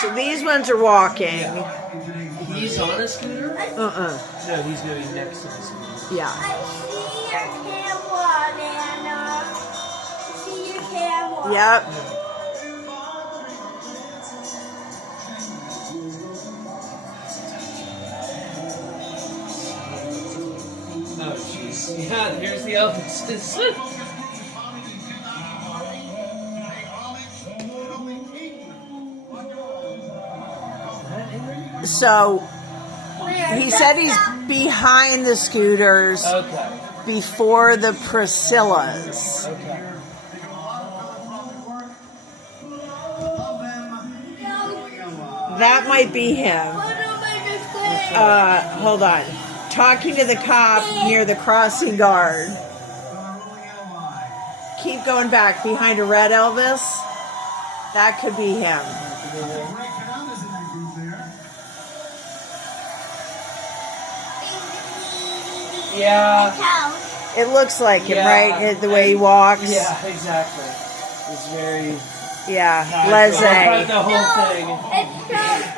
So these ones are walking. He's on a scooter? No, he's going to be next to the scooter. Yeah. I see your camera, Nana. I see your camera. Yep. Oh, jeez. Yeah, here's the Elvises. So he said he's behind the scooters before the Priscillas. Okay. That might be him. Hold on. Talking to the cop near the crossing guard. Keep going back behind a red Elvis. That could be him. Yeah. It looks like him, right? The way he walks. Yeah, exactly. It's very... Yeah, Leze. The whole thing.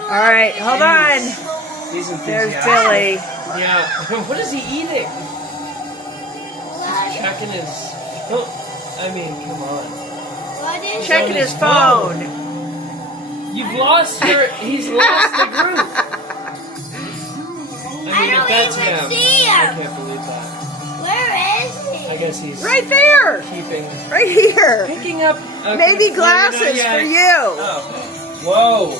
All right, hold on. He's There's Billy. Yeah. What is he eating? He's checking his... I mean, come on. Checking his phone. You've lost your... He's lost the group. I don't even see him. I can't believe that. Where is he? I guess he's... Right there. Keeping... Right here. Picking up... Maybe glasses for you. Oh. Whoa.